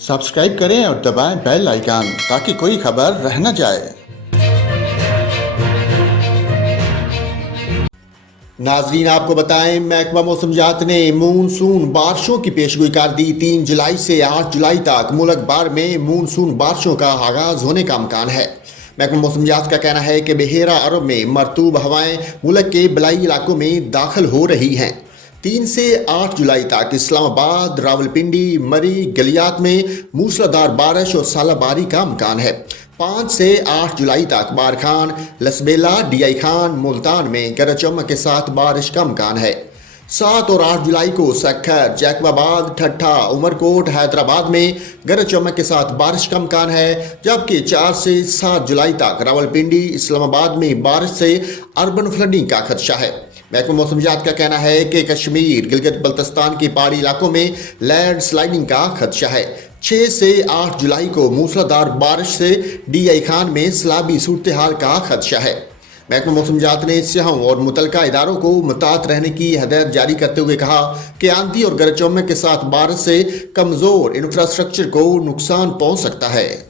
Subscribe करें और दबाएं बेल आइकन ताकि कोई खबर रह न जाए। नाजरीन, आपको बताएं, महकमा मौसमियात ने मानसून बारिशों की पेशगोई कर दी। 3 जुलाई से 8 जुलाई तक मुल्क भर में मानसून बारिशों का आगाज होने का इम्कान है। महकमा मौसमियात का कहना है कि बहेरा अरब में मरतूब हवाएं मुल्क के बलाई इलाकों में दाखिल हो रही हैं। 3 से 8 जुलाई तक इस्लामाबाद, रावलपिंडी, मरी, गलियात में मूसलाधार बारिश और सालाबारी का इम्कान है। 5 से 8 जुलाई तक बारखान, लसबेला, डीआई खान, मुल्तान में गरज चमक के साथ बारिश का इम्कान है। 7 और 8 जुलाई को सक्खर, जैकबाबाद, ठट्ठा, उमरकोट, हैदराबाद में गरज चमक के साथ बारिश का इम्कान है, जबकि 4 से 7 जुलाई तक रावलपिंडी, इस्लामाबाद में बारिश से अर्बन फ्लडिंग का खदशा है। महकमा मौसमियात का कहना है कि कश्मीर, गिलगित बल्तिस्तान के पहाड़ी इलाकों में लैंड स्लाइडिंग का खदशा है। 6 से 8 जुलाई को मूसलाधार बारिश से डीआई खान में सैलाबी सूरत हाल का खदशा है। महकमा मौसमियात ने सियाहों और मुतलका इदारों को मुतात रहने की हदायत जारी करते हुए कहा कि आंधी और गरज चमक के साथ बारिश से कमज़ोर इंफ्रास्ट्रक्चर को नुकसान पहुंच सकता है।